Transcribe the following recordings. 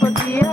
我急。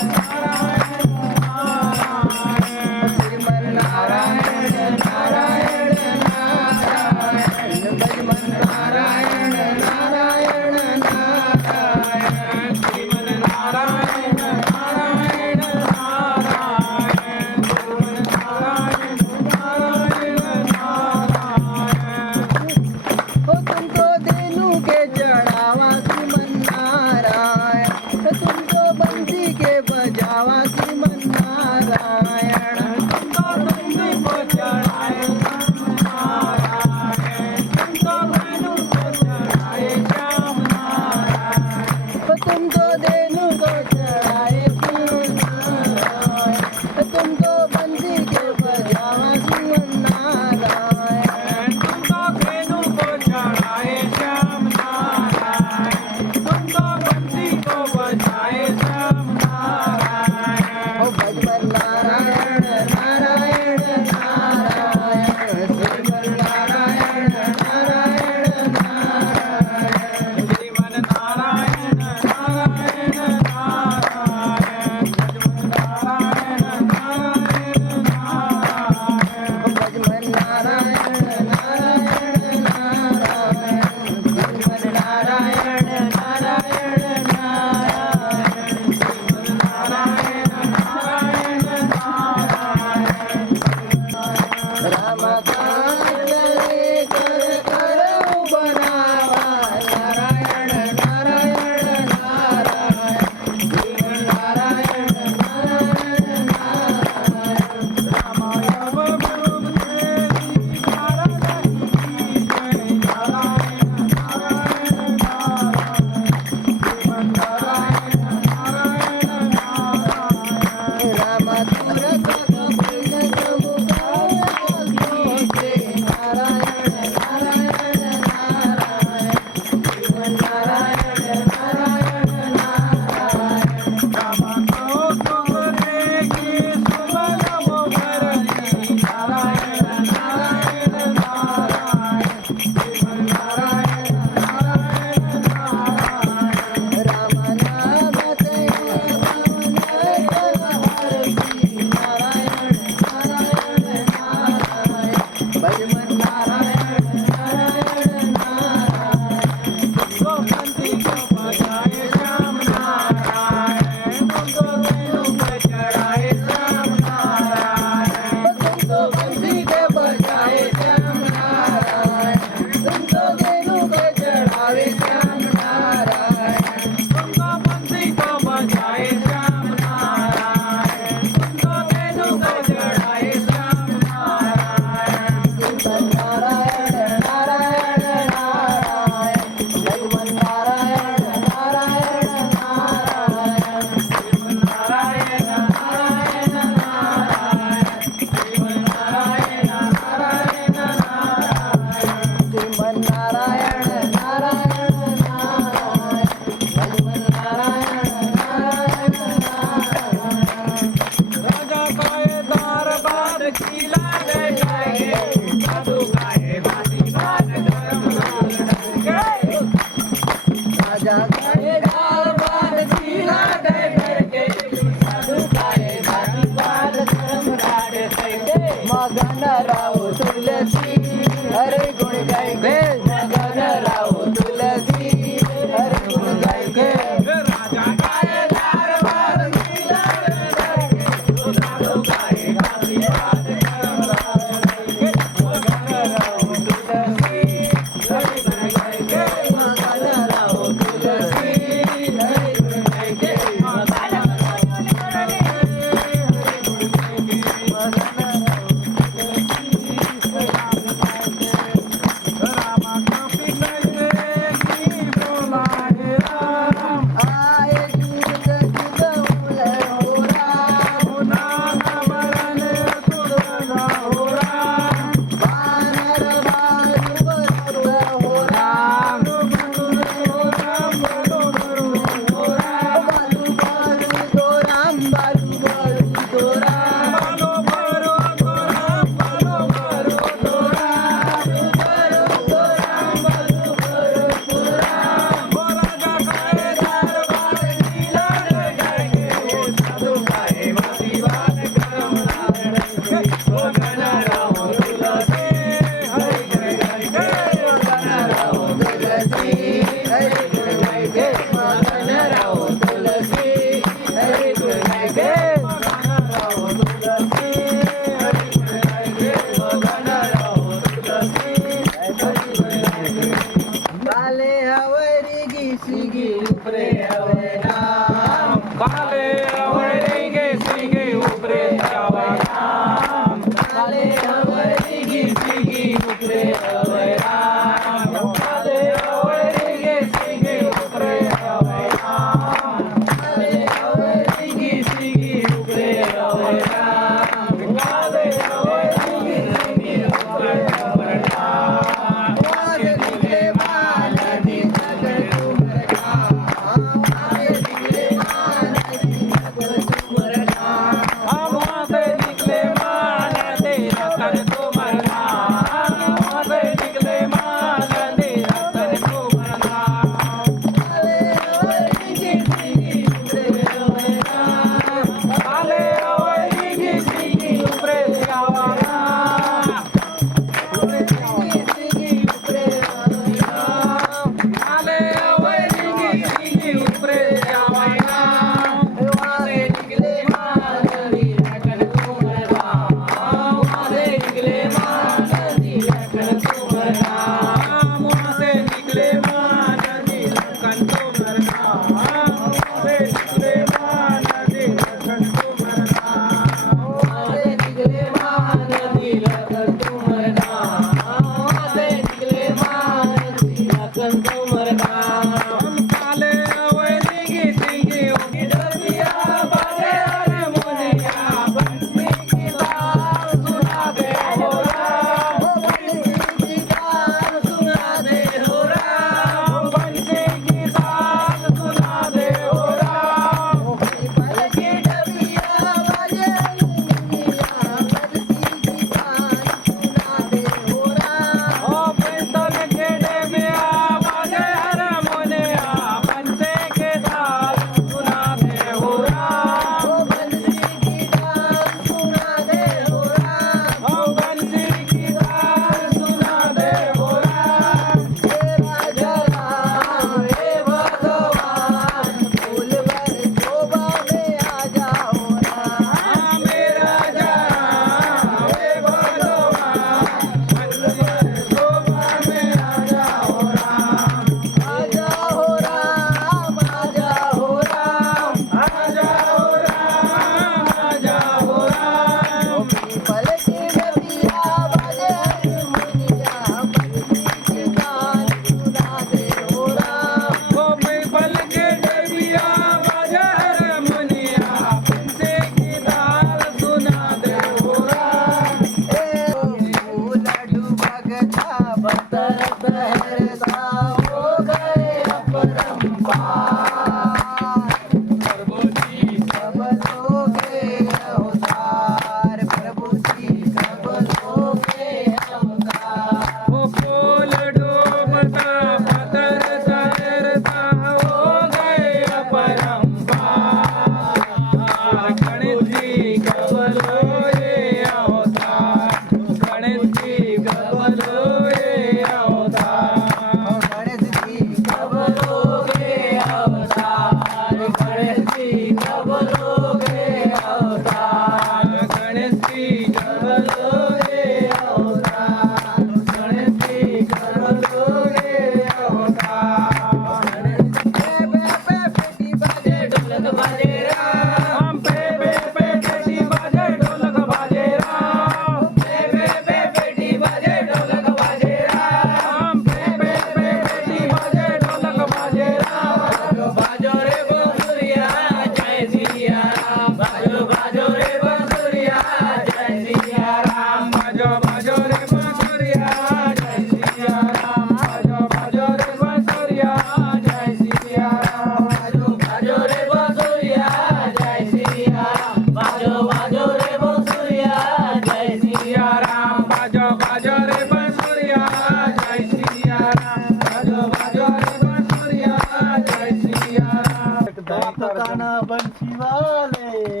बाप का ना बंसी वाले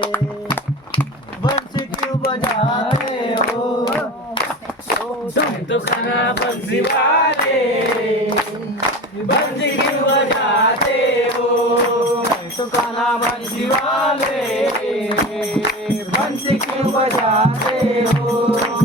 बंसी क्यों बजाते हो? तो खाना बंसी वाले बंसी क्यों बजाते हो? तो खाना बंसी वाले बंसी क्यों बजाते हो?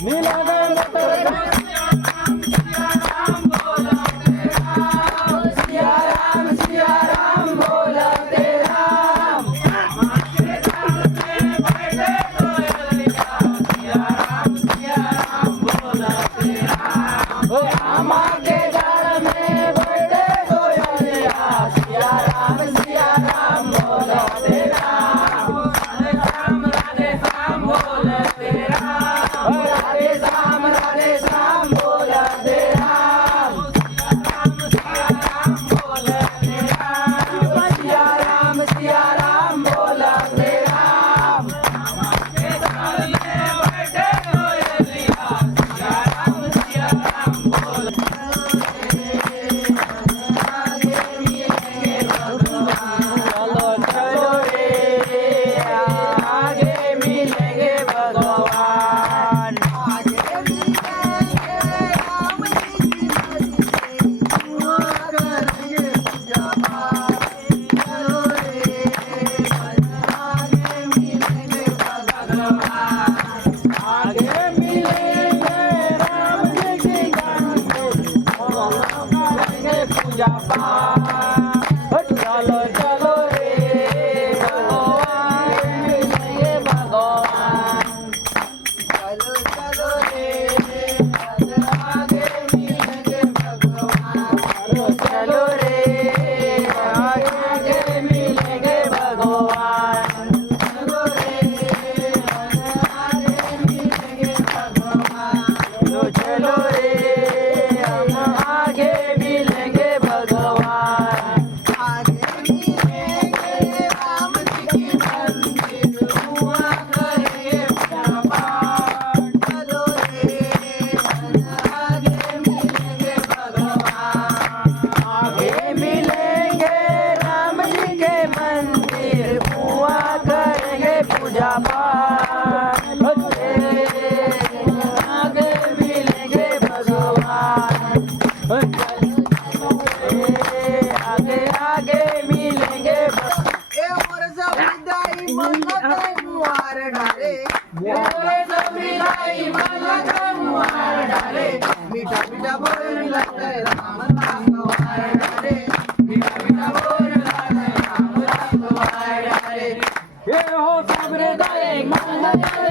Nilagang na talaga. chelo मुहार डाले हे हो सबरे